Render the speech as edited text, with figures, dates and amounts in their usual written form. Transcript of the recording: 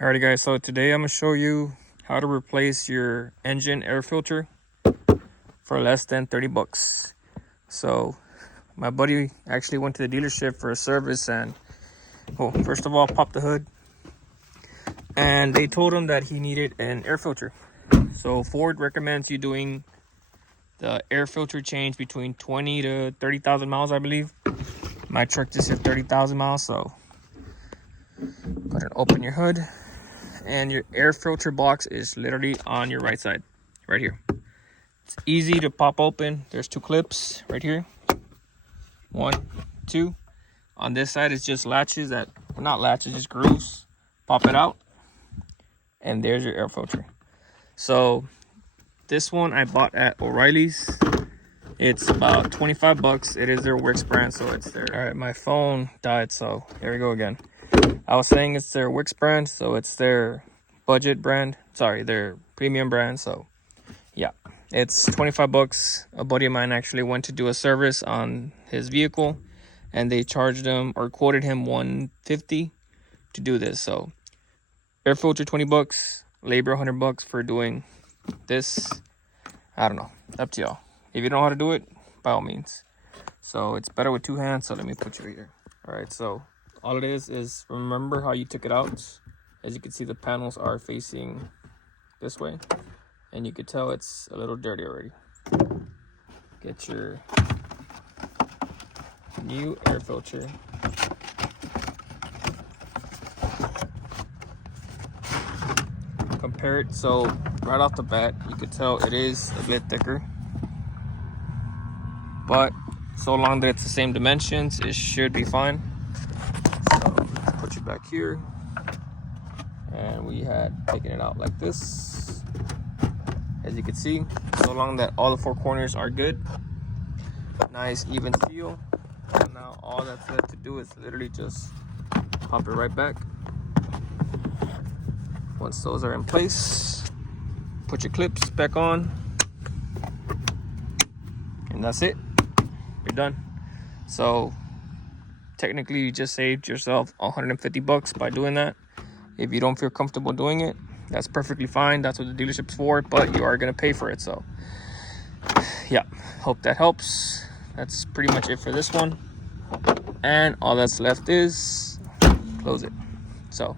Alrighty guys, so today I'm going to show you how to replace your engine air filter for less than 30 bucks. So my buddy actually went to the dealership for a service and, well, first of all, popped the hood. And they told him that he needed an air filter. So Ford recommends you doing the air filter change between 20 to 30,000 miles, I believe. My truck just hit 30,000 miles, so go ahead and open your hood. And your air filter box is literally on your right side, right here. It's easy to pop open. There's two clips right here. 1, 2. On this side, it's just latches that, well, not latches, just grooves. Pop it out, and there's your air filter. So this one I bought at O'Reilly's. It's about 25 bucks. It is their Wix brand, so it's their. All right, my phone died, so here we go again. I was saying it's their Wix brand, so it's their budget brand. Sorry, their premium brand. So yeah, it's 25 bucks. A buddy of mine actually went to do a service on his vehicle, and they charged him or quoted him $150 to do this. So air filter 20 bucks, labor 100 bucks for doing this. I don't know, up to y'all. If you don't know how to do it, by all means. So it's better with two hands, so let me put you right here. All right, so all it is remember how you took it out. As you can see, the panels are facing this way, and you could tell it's a little dirty already. Get your new air filter. Compare it. So right off the bat, you could tell it is a bit thicker, but so long that it's the same dimensions, it should be fine. So let's put you back here. And we had taken it out like this. As you can see, so long that all the four corners are good, nice even seal. And now all that's left to do is literally just pop it right back. Once those are in place, put your clips back on, and that's it. You're done. So technically you just saved yourself 150 bucks by doing that. If you don't feel comfortable doing it, that's perfectly fine. That's what the dealership's for, but you are going to pay for it. So yeah, hope that helps. That's pretty much it for this one. And all that's left is close it. So